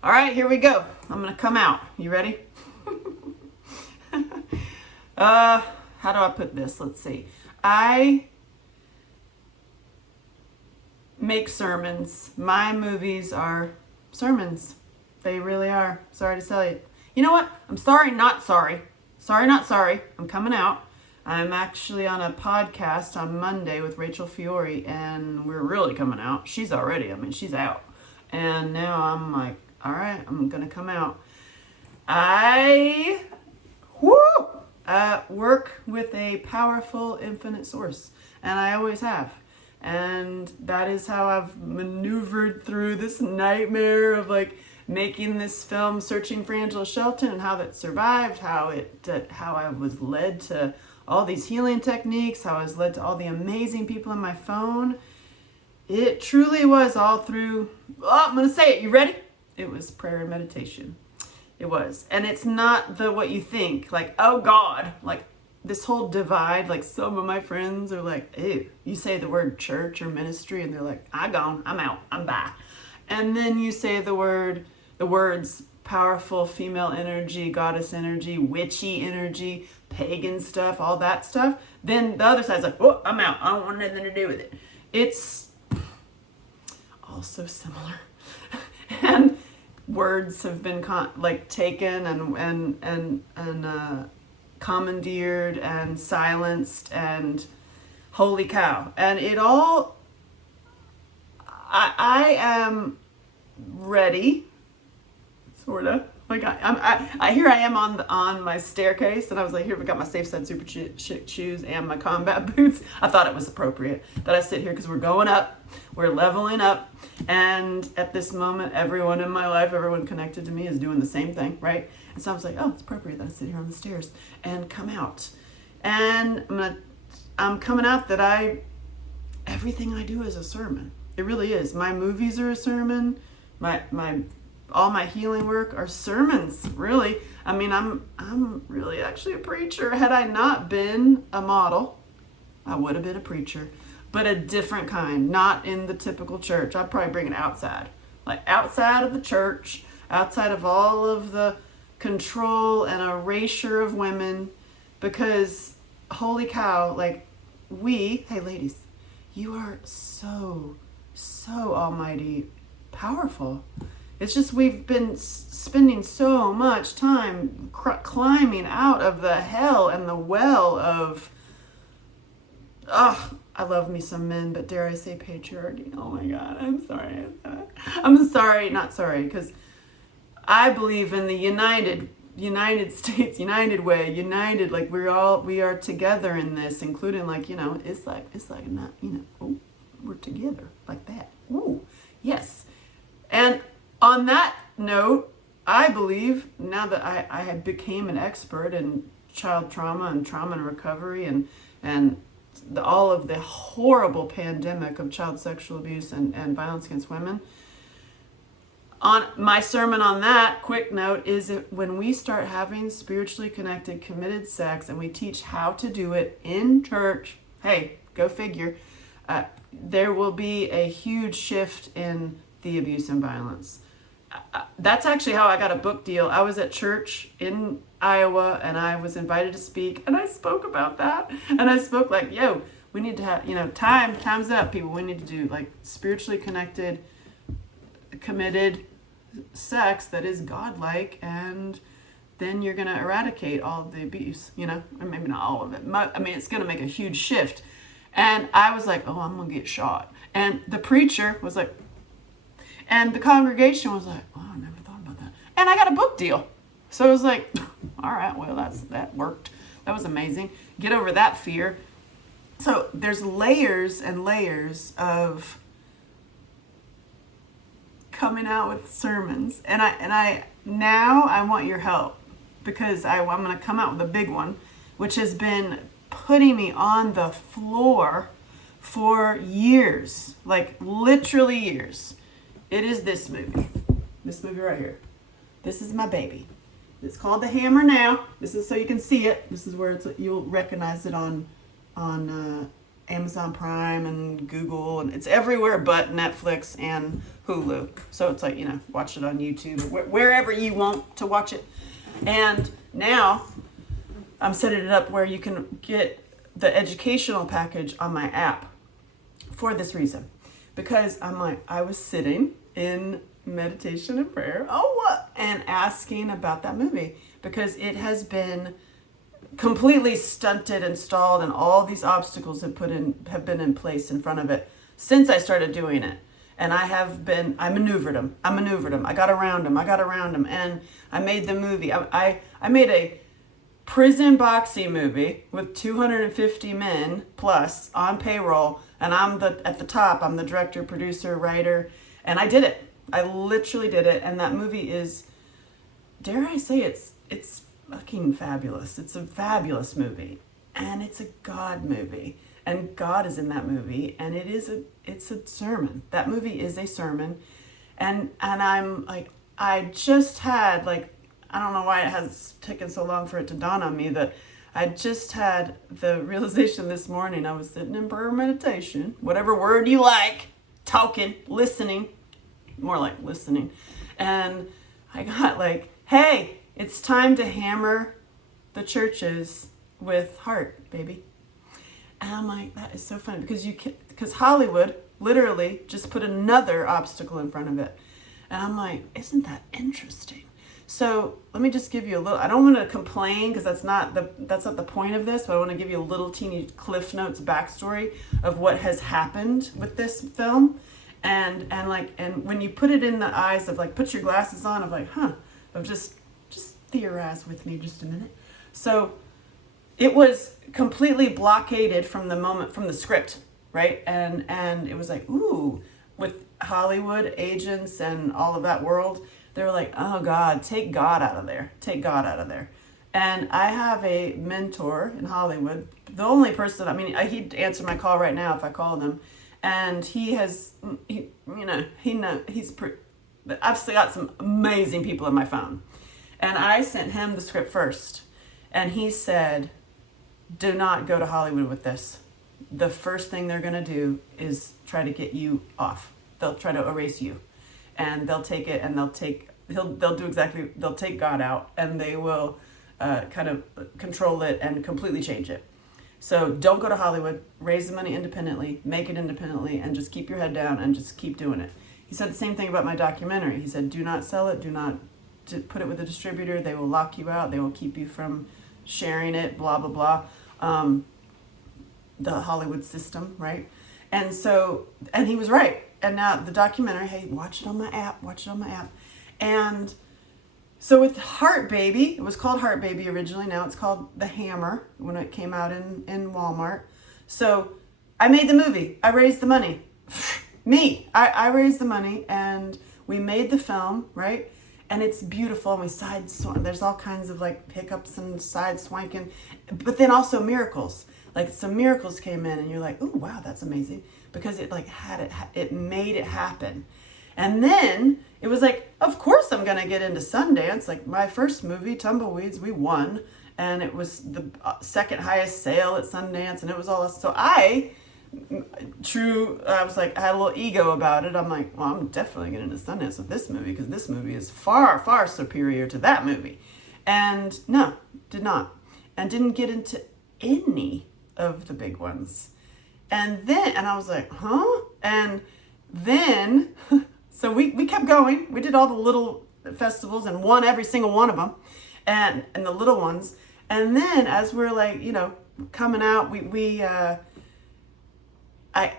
All right, here we go. I'm gonna come out. You ready? How do I put this? Let's see. I make sermons. My movies are sermons. They really are. Sorry to tell you. You know what? I'm sorry, not sorry. Sorry, not sorry. I'm coming out. I'm actually on a podcast on Monday with Rachel Fiore, and we're really coming out. She's she's out. And now I'm like, all right, I'm going to come out. I work with a powerful infinite source, and I always have. And that is how I've maneuvered through this nightmare of like making this film, Searching for Angela Shelton, and how that survived, how I was led to all these healing techniques, how I was led to all the amazing people on my phone. It truly was all through, I'm going to say it. You ready? It was prayer and meditation. It was. And it's not what you think, like, oh God, like this whole divide, like some of my friends are like, ew, you say the word church or ministry and they're like, I'm gone, I'm out, I'm bye. And then you say the words powerful female energy, goddess energy, witchy energy, pagan stuff, all that stuff. Then the other side's like, oh, I'm out. I don't want nothing to do with it. It's all so similar. And words have been taken and commandeered and silenced and holy cow. And it all, I am ready, sort of. Like I here I am on my staircase, and I was like, here we got my Safe Side Super Chic shoes and my combat boots. I thought it was appropriate that I sit here because we're going up, we're leveling up, and at this moment, everyone in my life, everyone connected to me is doing the same thing, right? And so I was like, oh, it's appropriate that I sit here on the stairs and come out, and I'm coming out that everything I do is a sermon. It really is. My movies are a sermon. All my healing work are sermons, really. I mean, I'm really actually a preacher. Had I not been a model, I would have been a preacher, but a different kind, not in the typical church. I'd probably bring it outside, like outside of the church, outside of all of the control and erasure of women, because holy cow, like hey ladies, you are so almighty powerful. It's just we've been spending so much time climbing out of the hell and the well of, I love me some men, but dare I say patriarchy. Oh my God, I'm sorry. I'm sorry, not sorry, because I believe in the United States, united way, united, like we are together in this, including like, it's like not, oh, we're together like that. Ooh, yes. And on that note, I believe now that I had became an expert in child trauma and recovery and all of the horrible pandemic of child sexual abuse and violence against women. On my sermon on that, quick note, is that when we start having spiritually connected, committed sex and we teach how to do it in church, hey, go figure, there will be a huge shift in the abuse and violence. That's actually how I got a book deal. I was at church in Iowa and I was invited to speak, and I spoke about that. And I spoke like, we need to have, time's up, people. We need to do like spiritually connected, committed sex that is godlike, and then you're going to eradicate all of the abuse, or maybe not all of it. I mean, it's going to make a huge shift. And I was like, oh, I'm going to get shot. And the preacher was like, and the congregation was like, oh, I never thought about that. And I got a book deal. So it was like, all right, well, that worked. That was amazing. Get over that fear. So there's layers and layers of coming out with sermons. And I now I want your help, because I'm going to come out with a big one, which has been putting me on the floor for years, like literally years. It is this movie right here. This is my baby. It's called The Hammer Now. This is so you can see it. This is where you'll recognize it on Amazon Prime and Google, and it's everywhere but Netflix and Hulu. So it's like, watch it on YouTube or wherever you want to watch it. And now I'm setting it up where you can get the educational package on my app for this reason. Because I was sitting in meditation and prayer, and asking about that movie because it has been completely stunted and stalled, and all these obstacles have been in place in front of it since I started doing it. And I maneuvered them. I got around them, and I made the movie. I made a prison boxing movie with 250 men plus on payroll, and I'm at the top. I'm the director, producer, writer, and I did it. I literally did it, and that movie is, dare I say, it's fucking fabulous. It's a fabulous movie, and it's a God movie, and God is in that movie, and it's a sermon. That movie is a sermon, and I'm like, I just had, like, I don't know why it has taken so long for it to dawn on me that I just had the realization this morning. I was sitting in prayer meditation, whatever word you like, talking, listening, more like listening, and I got like, hey, it's time to hammer the with heart, baby. And I'm like, that is so funny because Hollywood literally just put another obstacle in front of it. And I'm like, isn't that interesting? So let me just give you a little, I don't want to complain because that's not the point of this, but I want to give you a little teeny Cliff Notes backstory of what has happened with this film. And when you put it in the eyes of like, put your glasses on of like, of just theorize with me just a minute. So it was completely blockaded from the script, right? And it was like, ooh, with Hollywood agents and all of that world, they were like, oh God, take God out of there. Take God out of there. And I have a mentor in Hollywood, the only person, he'd answer my call right now if I called him. And he's I've still got some amazing people in my phone. And I sent him the script first. And he said, do not go to Hollywood with this. The first thing they're going to do is try to get you off. They'll try to erase you. And they'll take it and they'll take God out, and they will kind of control it and completely change it. So don't go to Hollywood, raise the money independently, make it independently, and just keep your head down and just keep doing it. He said the same thing about my documentary. He said, do not sell it, do not put it with a distributor. They will lock you out. They will keep you from sharing it, blah, blah, blah. The Hollywood system, right? And he was right. And now the documentary, hey, watch it on my app. And so with Heart Baby, it was called Heart Baby originally. Now it's called The Hammer when it came out in Walmart. So I made the movie. I raised the money. I raised the money, and we made the film, right? And it's beautiful, and there's all kinds of like hiccups and side swanking, but then also miracles. Like some miracles came in, and you're like, oh wow, that's amazing, because it like it made it happen. And then it was like, of course I'm gonna get into Sundance. Like my first movie, Tumbleweeds, we won, and it was the second highest sale at Sundance, and it was all this. So I was like, I had a little ego about it. I'm like, well, I'm definitely getting into Sundance with this movie, because this movie is far, far superior to that movie. And no, did not. And didn't get into any of the big ones. And I was like, huh? And then, so we kept going. We did all the little festivals and won every single one of them, and the little ones. And then as we're like, coming out, I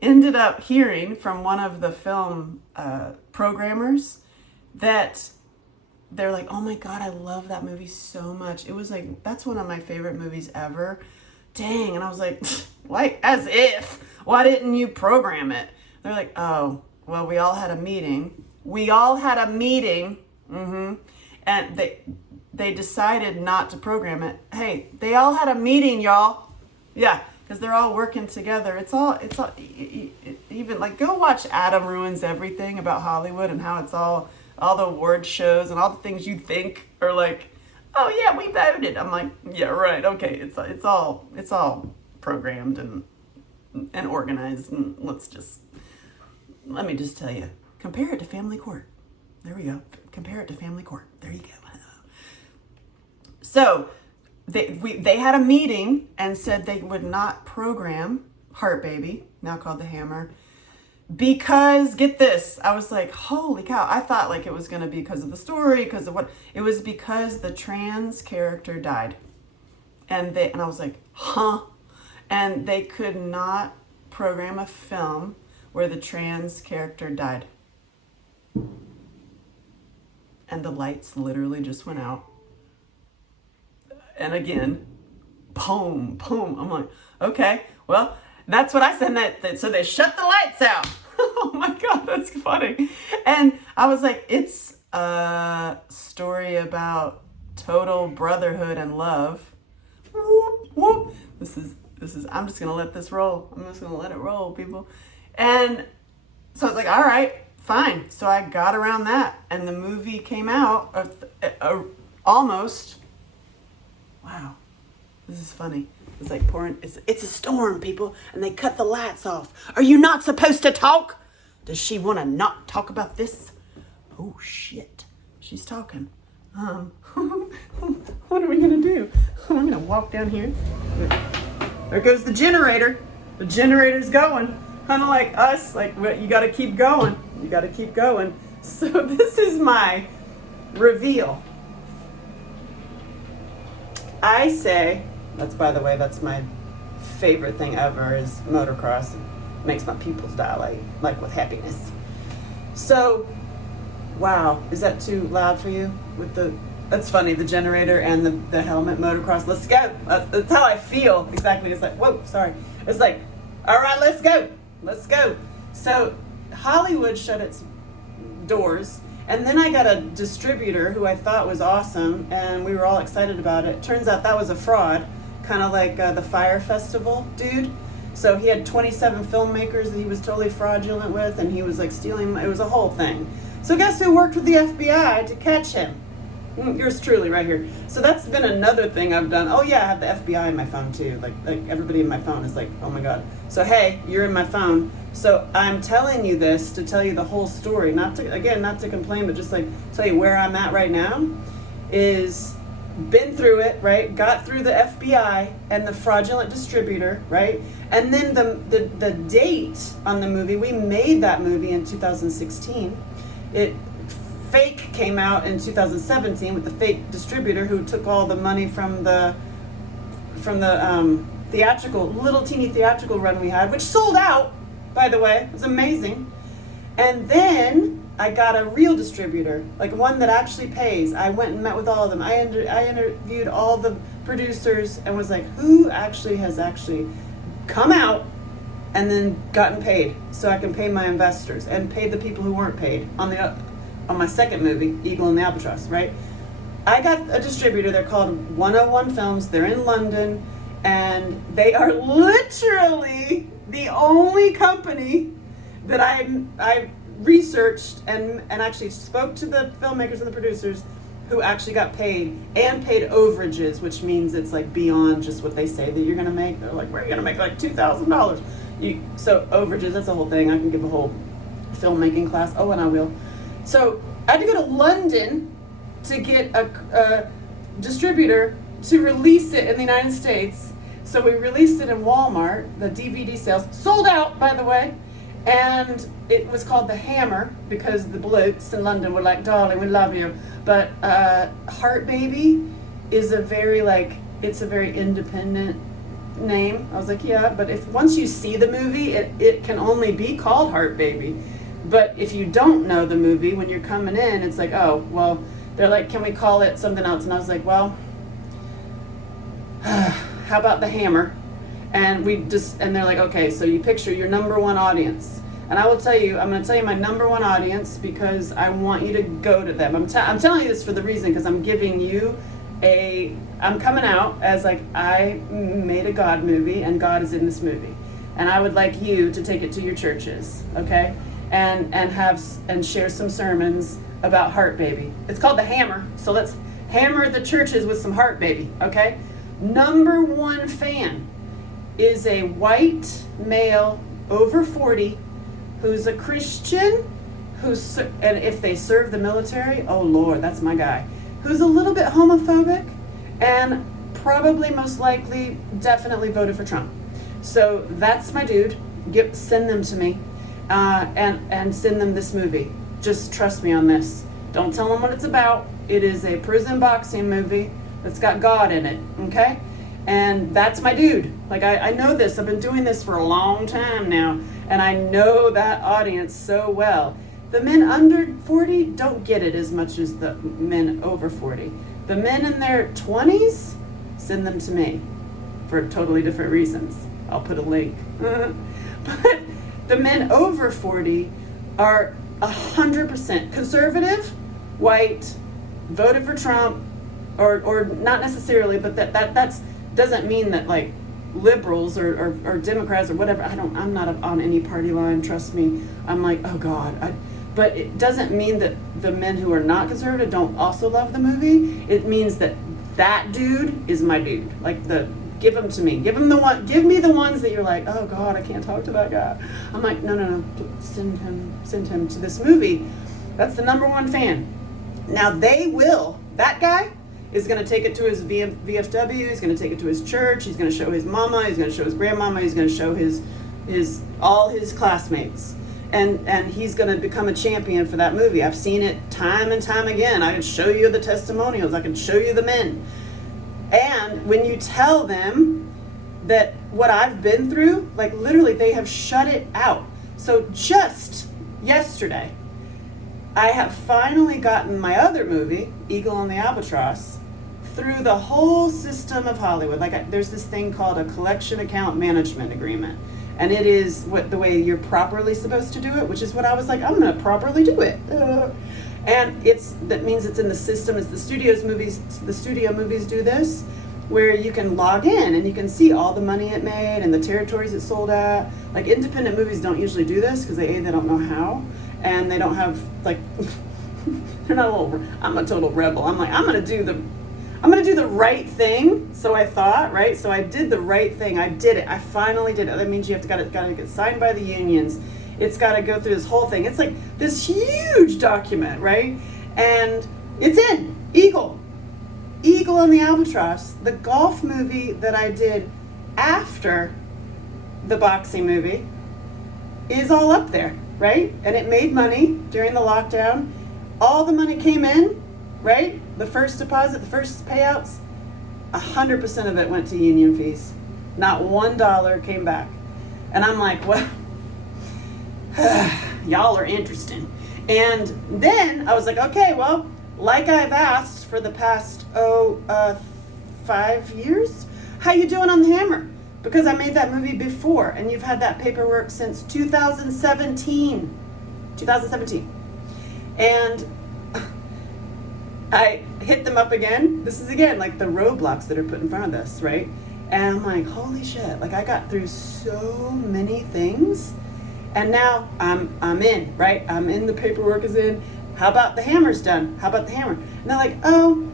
ended up hearing from one of the film programmers that they're like, oh my God, I love that movie so much. It was like, that's one of my favorite movies ever. Dang. And I was like, like, as if, why didn't you program it? They're like, oh, well, we all had a meeting. Mm-hmm. And they decided not to program it. Hey, they all had a meeting, y'all. Yeah. Because they're all working together. It's all, even like, go watch Adam Ruins Everything about Hollywood and how it's all the award shows and all the things you think are like, oh yeah, we voted. I'm like, yeah, right. Okay. It's all programmed and organized. And let me just tell you, compare it to Family Court. There we go. Compare it to Family Court. There you go. So they had a meeting and said they would not program Heart Baby, now called The Hammer, because, get this, I was like, holy cow. I thought like it was going to be because of the story, because of what, it was because the trans character died. And I was like, huh? And they could not program a film where the trans character died. And the lights literally just went out. And again, boom, boom. I'm like, okay, well, that's what I said. So they shut the lights out. Oh my God, that's funny. And I was like, it's a story about total brotherhood and love. Whoop, whoop. This is, I'm just going to let this roll. I'm just going to let it roll, people. And so I was like, all right, fine. So I got around that. And the movie came out almost. Wow, this is funny. It's like pouring, it's a storm, people, and they cut the lights off. Are you not supposed to talk? Does she want to not talk about this? Oh, shit. She's talking. What are we going to do? I'm going to walk down here. There goes the generator. The generator's going. Kind of like us, like you got to keep going. You got to keep going. So this is my reveal. I say, by the way, that's my favorite thing ever is motocross. It makes my pupils dilate, like with happiness. So, wow, is that too loud for you? That's funny, the generator and the helmet motocross. Let's go. That's how I feel exactly. It's like, whoa, sorry. It's like, all right, let's go. Let's go. So Hollywood shut its doors. And then I got a distributor who I thought was awesome, and we were all excited about it. Turns out that was a fraud, kind of like the Fire Festival dude. So he had 27 filmmakers that he was totally fraudulent with, and he was like stealing. It was a whole thing. So guess who worked with the FBI to catch him? Yours truly, right here. So that's been another thing I've done. Oh yeah, I have the FBI in my phone too. Like everybody in my phone is like, oh my God. So hey, you're in my phone. So I'm telling you this to tell you the whole story, not to complain, but just like tell you where I'm at right now. Is been through it, right? Got through the FBI and the fraudulent distributor, right? And then the date on the movie, we made that movie in 2016. Fake came out in 2017 with the fake distributor who took all the money from the little teeny theatrical run we had, which sold out, by the way. It was amazing. And then I got a real distributor, like one that actually pays. I went and met with all of them. I interviewed all the producers and was like, who has actually come out and then gotten paid so I can pay my investors and pay the people who weren't paid on my second movie, Eagle and the Albatross, right? I got a distributor. They're called 101 Films. They're in London, and they are literally the only company that I researched and actually spoke to the filmmakers and the producers who actually got paid and paid overages, which means it's like beyond just what they say that you're gonna make. They're like, we're gonna make like $2,000. So overages, that's the whole thing. I can give a whole filmmaking class. Oh, and I will. So I had to go to London to get a distributor to release it in the United States. So we released it in Walmart. The DVD sales sold out, by the way. And it was called The Hammer because the blokes in London were like, darling, we love you. But Heart Baby is it's a very independent name. I was like, yeah, but once you see the movie, it can only be called Heart Baby. But if you don't know the movie, when you're coming in, it's like, oh, well, they're like, can we call it something else? And I was like, well, how about The Hammer? And they're like, okay, so you picture your number one audience. And I'm going to tell you my number one audience because I want you to go to them. I'm telling you this for the reason, because I'm giving you I'm coming out as like, I made a God movie and God is in this movie. And I would like you to take it to your churches, okay? And share some sermons about Heart Baby. It's called The Hammer, so let's hammer the churches with some Heart Baby, okay? Number one fan. is a white male over 40 who's a Christian, and if they serve the military, oh Lord, that's my guy, who's a little bit homophobic and probably most likely definitely voted for Trump. So that's my dude. Send them to me and send them this movie. Just trust me on this. Don't tell them what it's about. It is a prison boxing movie that's got God in it, okay? And that's my dude. Like, I know this. I've been doing this for a long time now, and I know that audience so well. The men under 40 don't get it as much as the men over 40. The men in their 20s, send them to me for totally different reasons. I'll put a link. But the men over 40 are 100% conservative, white, voted for Trump, or not necessarily, but that's doesn't mean that like liberals or Democrats or whatever. I'm not on any party line. Trust me. I'm like, oh God. But it doesn't mean that the men who are not conservative don't also love the movie. It means that dude is my dude. Like give them to me. Give me the ones that you're like, oh God, I can't talk to that guy. I'm like, no, send him to this movie. That's the number one fan. Now that guy is going to take it to his VFW, he's going to take it to his church, he's going to show his mama, he's going to show his grandmama, he's going to show all his classmates. And he's going to become a champion for that movie. I've seen it time and time again. I can show you the testimonials. I can show you the men. And when you tell them that what I've been through, like literally they have shut it out. So just yesterday, I have finally gotten my other movie, Eagle on the Albatross, through the whole system of Hollywood. Like there's this thing called a collection account management agreement. And it is the way you're properly supposed to do it, which is what I was like, I'm going to properly do it. And that means it's in the system. It's the studio movies do this, where you can log in and you can see all the money it made and the territories it sold at. Like independent movies don't usually do this because they don't know how, and they don't have like they're not I'm a total rebel. I'm like, I'm gonna do the right thing. So I thought, right? So I did the right thing. I did it. I finally did it. That means you gotta get signed by the unions. It's got to go through this whole thing. It's like this huge document, right? And it's in Eagle on the Albatross, the golf movie that I did after the boxing movie, is all up there, right? And it made money during the lockdown. All the money came in, right? The first deposit, the first payouts, 100% of it went to union fees. Not $1 came back. And I'm like, well, y'all are interesting. And then I was like, okay, well, like I've asked for the past 5 years, how you doing on the hammer? Because I made that movie before, and you've had that paperwork since 2017. And I hit them up again. This is again like the roadblocks that are put in front of this, right? And I'm like, holy shit, like I got through so many things. And now I'm in, right? I'm in, the paperwork is in. How about the hammer's done? How about the hammer? And they're like, oh,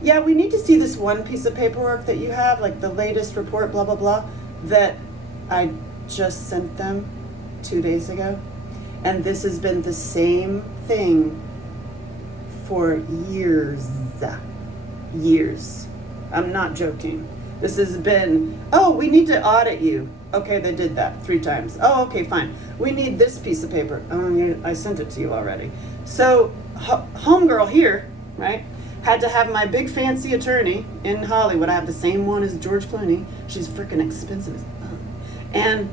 yeah, we need to see this one piece of paperwork that you have, like the latest report, blah, blah, blah, that I just sent them 2 days ago. And this has been the same thing for years. I'm not joking. This has been, oh, we need to audit you. Okay, they did that 3 times. Oh, okay, fine. We need this piece of paper. Oh, yeah, I sent it to you already. So, homegirl here, right, had to have my big fancy attorney in Hollywood. I have the same one as George Clooney. She's freaking expensive as fuck. And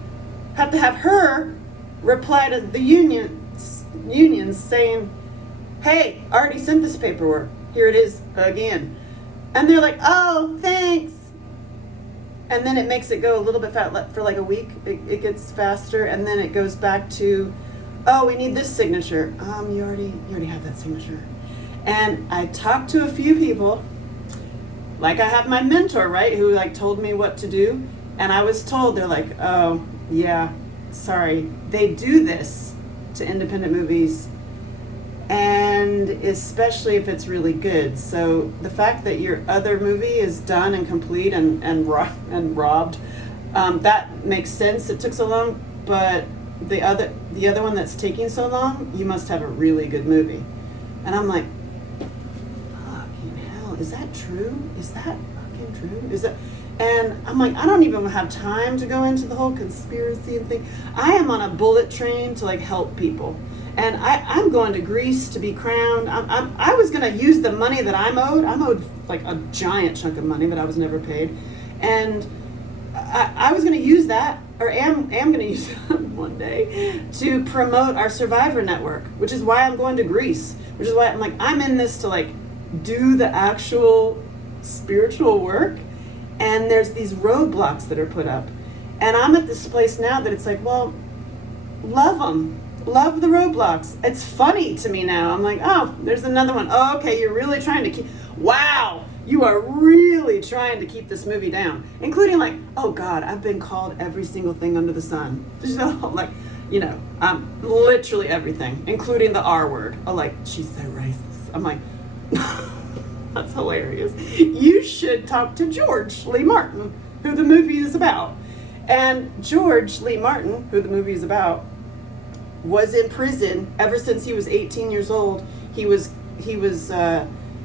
have to have her reply to the unions saying, hey, I already sent this paperwork. Here it is again. And they're like, oh, thanks. And then it makes it go a little bit for like a week. It gets faster, and then it goes back to, oh, we need this signature. You already have that signature. And I talked to a few people, like I have my mentor, right, who like told me what to do. And I was told, they're like, oh, yeah, sorry. They do this to independent movies, and especially if it's really good. So the fact that your other movie is done and complete and robbed, That makes sense. It took so long, but the other one that's taking so long, you must have a really good movie. And I'm like, fucking hell, is that true? Is that fucking true? Is that? And I'm like, I don't even have time to go into the whole conspiracy and thing. I am on a bullet train to like help people. And I'm going to Greece to be crowned. I was going to use the money that I'm owed. I'm owed like a giant chunk of money that I was never paid. And I was going to use that, or am going to use it one day, to promote our Survivor Network, which is why I'm going to Greece, which is why I'm like, I'm in this to like do the actual spiritual work. And there's these roadblocks that are put up. And I'm at this place now that it's like, well, love them. Love the roadblocks. It's funny to me now. I'm like, oh, there's another one. Oh, okay, you're really trying to keep, wow, you are really trying to keep this movie down. Including like, oh God, I've been called every single thing under the sun. Just like, literally everything, including the R word. Oh, like, she's so racist. I'm like, that's hilarious. You should talk to George Lee Martin, who the movie is about. And George Lee Martin, who the movie is about, was in prison ever since he was 18 years old. He was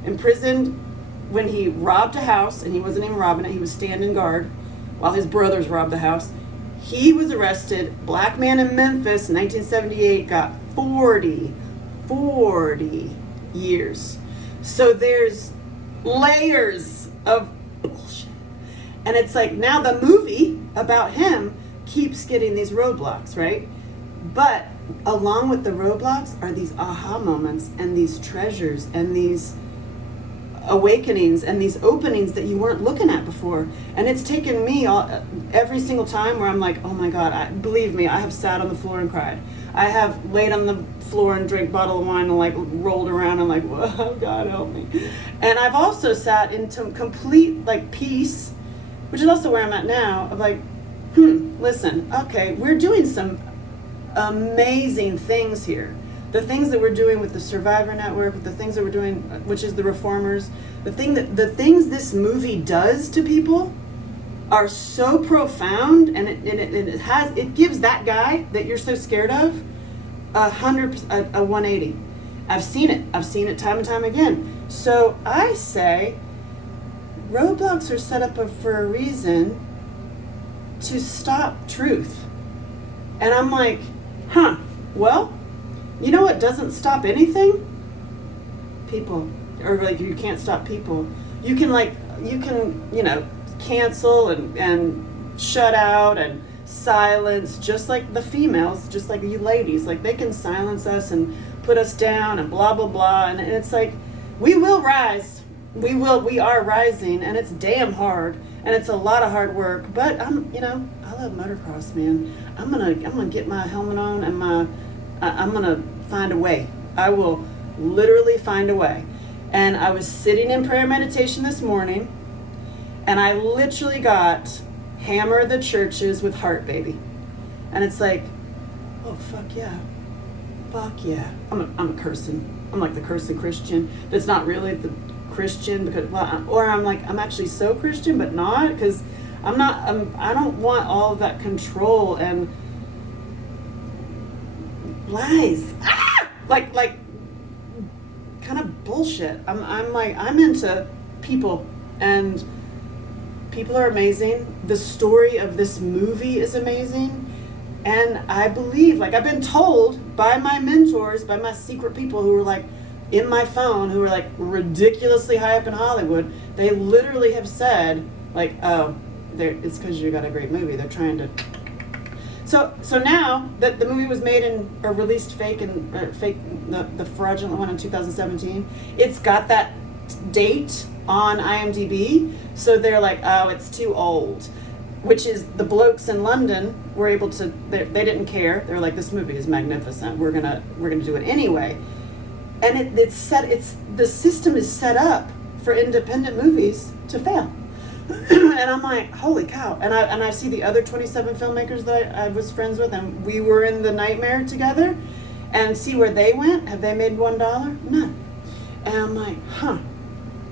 imprisoned when he robbed a house, and he wasn't even robbing it. He was standing guard while his brothers robbed the house. He was arrested. Black man in Memphis in 1978 got 40 years. So there's layers of bullshit. And it's like now the movie about him keeps getting these roadblocks, right? But along with the roadblocks are these aha moments and these treasures and these awakenings and these openings that you weren't looking at before. And it's taken me every single time where I'm like, oh my God, believe me, I have sat on the floor and cried. I have laid on the floor and drank a bottle of wine and like rolled around and like, whoa, God help me. And I've also sat into complete like peace, which is also where I'm at now, of like, listen, okay, we're doing some amazing things here. The things that we're doing with the Survivor Network, the things that we're doing, which is the Reformers, the things this movie does to people are so profound, and it gives that guy that you're so scared of a 180. I've seen it time and time again. So I say roadblocks are set up for a reason to stop truth. And I'm like, well, you know what doesn't stop anything? People. Or like you can't stop people. You can cancel and shut out and silence, just like the females, just like you ladies. Like they can silence us and put us down and blah, blah, blah. And it's like, we will rise. We are rising, and it's damn hard. And it's a lot of hard work, but I love motocross, man. I'm gonna get my helmet on and I'm gonna find a way. I will literally find a way. And I was sitting in prayer meditation this morning, and I literally got Hammer the Churches with Heart Baby. And it's like, oh fuck yeah. I'm a cursing. I'm like the cursing Christian. That's not really the Christian, because or I'm like, I'm actually so Christian but not, because I don't want all of that control and lies, like kind of bullshit. I'm into people, and people are amazing. The story of this movie is amazing, and I believe, like I've been told by my mentors, by my secret people who were like in my phone, who are like ridiculously high up in Hollywood, they literally have said like, oh, it's because you got a great movie. They're trying to. So now that the movie was made or released the fraudulent one in 2017, it's got that date on IMDb. So they're like, oh, it's too old. Which is the blokes in London were able to. They didn't care. They're like, this movie is magnificent. We're gonna do it anyway. And the system is set up for independent movies to fail. And I'm like, holy cow. And I see the other 27 filmmakers that I was friends with, and we were in the nightmare together, and see where they went. Have they made $1? None. And I'm like,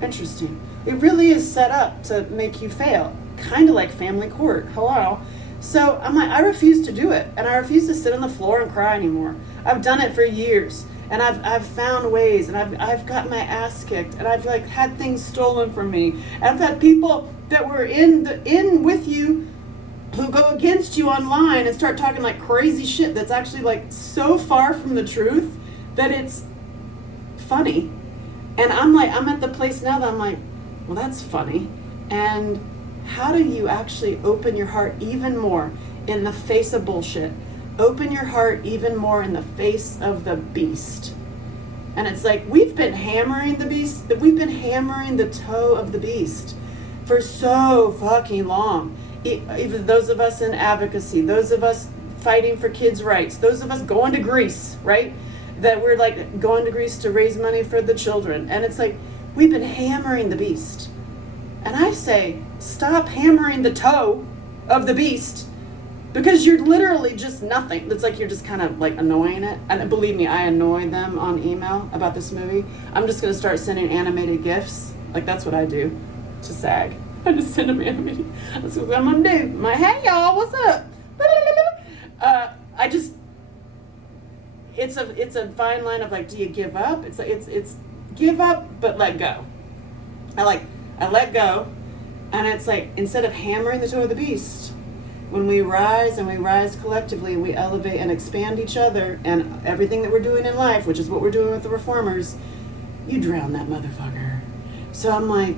interesting. It really is set up to make you fail. kind of like family court. Hello. So I'm like, I refuse to do it. And I refuse to sit on the floor and cry anymore. I've done it for years. And I've found ways, and I've gotten my ass kicked, and I've like had things stolen from me. And I've had people that were in with you who go against you online and start talking like crazy shit that's actually like so far from the truth that it's funny. And I'm at the place now that I'm like, well, that's funny. And how do you actually open your heart even more in the face of bullshit? Open your heart even more in the face of the beast. And it's like, we've been hammering the beast, we've been hammering the toe of the beast for so fucking long. Even those of us in advocacy, those of us fighting for kids' rights, those of us going to Greece, right? That we're like going to Greece to raise money for the children. And it's like, we've been hammering the beast. And I say, stop hammering the toe of the beast, because you're literally just nothing. It's like you're just kind of like annoying it. And believe me, I annoy them on email about this movie. I'm just going to start sending animated GIFs. Like, that's what I do to SAG. I just send them animated. That's what I'm going to do. I'm like, hey, y'all, what's up? It's a fine line of like, do you give up? It's like, it's give up, but let go. I let go. And it's like, instead of hammering the toe of the beast, when we rise and we rise collectively, we elevate and expand each other and everything that we're doing in life, which is what we're doing with the reformers, you drown that motherfucker. So I'm like,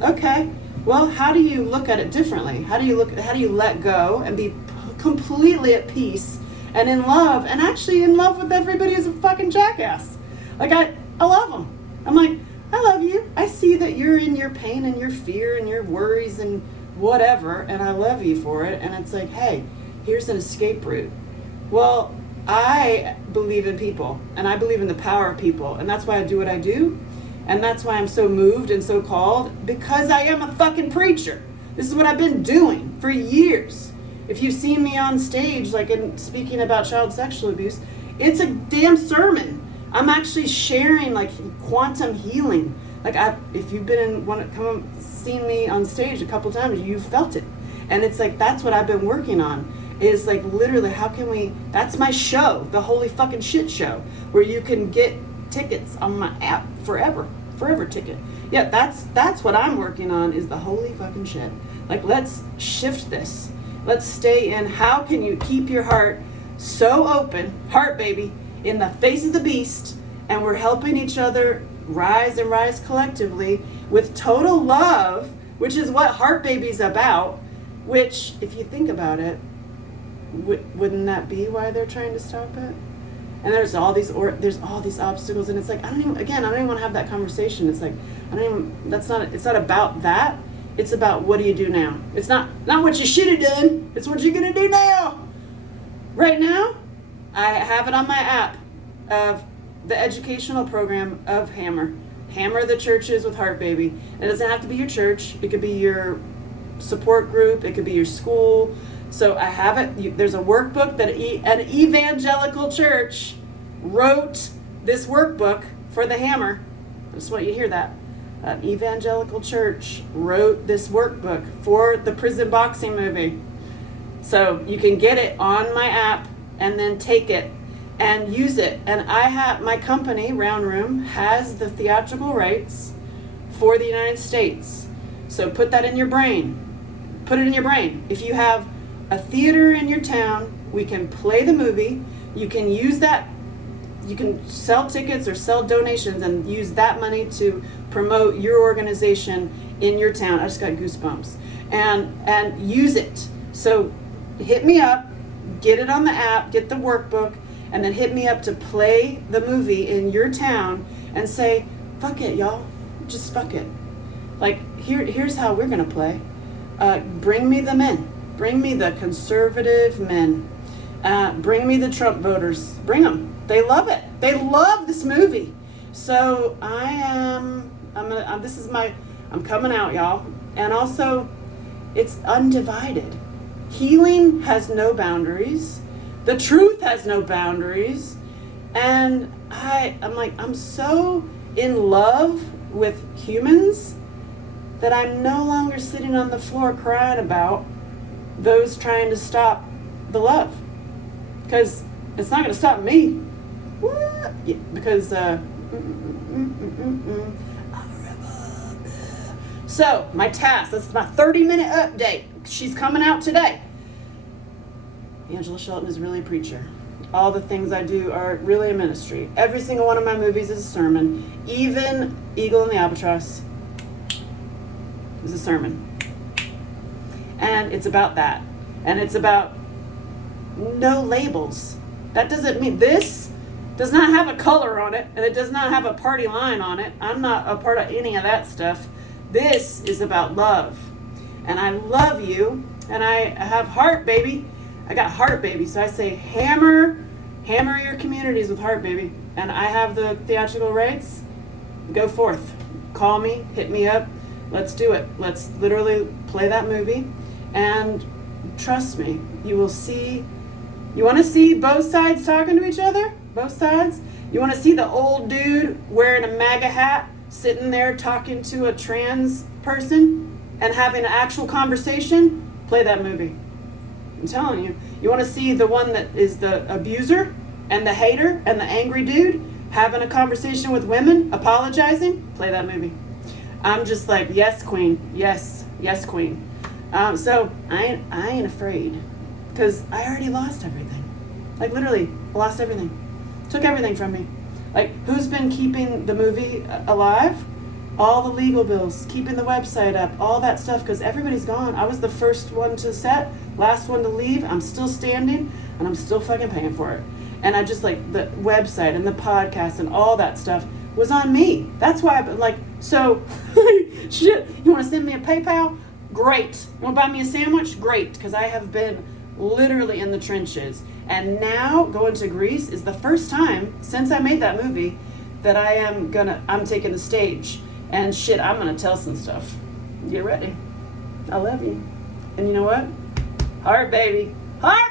okay. Well, how do you look at it differently? How do you let go and be completely at peace and in love, and actually in love with everybody as a fucking jackass? Like, I love them. I'm like, I love you. I see that you're in your pain and your fear and your worries and whatever, and I love you for it. And it's like, hey, here's an escape route. Well, I believe in people, and I believe in the power of people, and that's why I do what I do, and that's why I'm so moved and so called, because I am a fucking preacher. This is what I've been doing for years. If you've seen me on stage, like in speaking about child sexual abuse, it's a damn sermon. I'm actually sharing like quantum healing. Like, if you've been seen me on stage a couple times, you've felt it. And it's like, that's what I've been working on, is like literally, how can we, that's my show, the Holy Fucking Shit Show, where you can get tickets on my app forever ticket. Yeah, that's what I'm working on, is the holy fucking shit. Like, let's shift this. Let's stay in, how can you keep your heart so open, heart baby, in the face of the beast, and we're helping each other rise and rise collectively with total love, which is what Heart Baby's about, which, if you think about it, wouldn't that be why they're trying to stop it? And there's all these obstacles, and it's like, I don't even want to have that conversation. It's like, it's not about that. It's about, what do you do now? It's not what you should have done. It's what you're going to do now. Right now, I have it on my app of the educational program of Hammer the churches with Heart Baby. It doesn't have to be your church. It could be your support group. It could be your school. So I have it. There's a workbook that an evangelical church wrote this workbook for the Hammer. I just want you to hear that. An evangelical church wrote this workbook for the prison boxing movie. So you can get it on my app and then take it and use it. And my company, Round Room, has the theatrical rights for the United States. So put that in your brain. Put it in your brain. If you have a theater in your town, we can play the movie. You can use that. You can sell tickets or sell donations and use that money to promote your organization in your town. I just got goosebumps. And use it. So hit me up, get it on the app, get the workbook, and then hit me up to play the movie in your town and say, fuck it, y'all. Just fuck it. Like, here's how we're going to play. Bring me the men. Bring me the conservative men. Bring me the Trump voters. Bring them. They love it. They love this movie. So I'm coming out, y'all. And also, it's undivided. Healing has no boundaries. The truth has no boundaries. And I'm so in love with humans that I'm no longer sitting on the floor crying about those trying to stop the love. Because it's not going to stop me. What? Yeah, because, So, my task, this is my 30-minute update. She's coming out today. Angela Shelton is really a preacher. All the things I do are really a ministry. Every single one of my movies is a sermon. Even Eagle and the Albatross is a sermon. And it's about that. And it's about no labels. That doesn't mean this does not have a color on it, and it does not have a party line on it. I'm not a part of any of that stuff. This is about love. And I love you, and I have heart, baby. I got heart, baby. So I say hammer your communities with heart, baby. And I have the theatrical rights. Go forth. Call me, hit me up. Let's do it. Let's literally play that movie. And trust me, you will see. You want to see both sides talking to each other? Both sides? You want to see the old dude wearing a MAGA hat sitting there talking to a trans person and having an actual conversation? Play that movie. I'm telling you. You want to see the one that is the abuser and the hater and the angry dude having a conversation with women, apologizing? Play that movie. I'm just like, yes, queen. Yes, queen. So I ain't afraid, because I already lost everything. Like, literally, I lost everything. Took everything from me. Like, who's been keeping the movie alive? All the legal bills, keeping the website up, all that stuff, because everybody's gone. I was the first one to set, last one to leave. I'm still standing, and I'm still fucking paying for it. And I just, like, the website and the podcast and all that stuff was on me. That's why I've been like, so, shit, you want to send me a PayPal? Great. You want to buy me a sandwich? Great, because I have been literally in the trenches. And now going to Greece is the first time since I made that movie that I'm taking the stage. And shit, I'm going to tell some stuff. Get ready. I love you. And you know what? Heart, baby. Heart!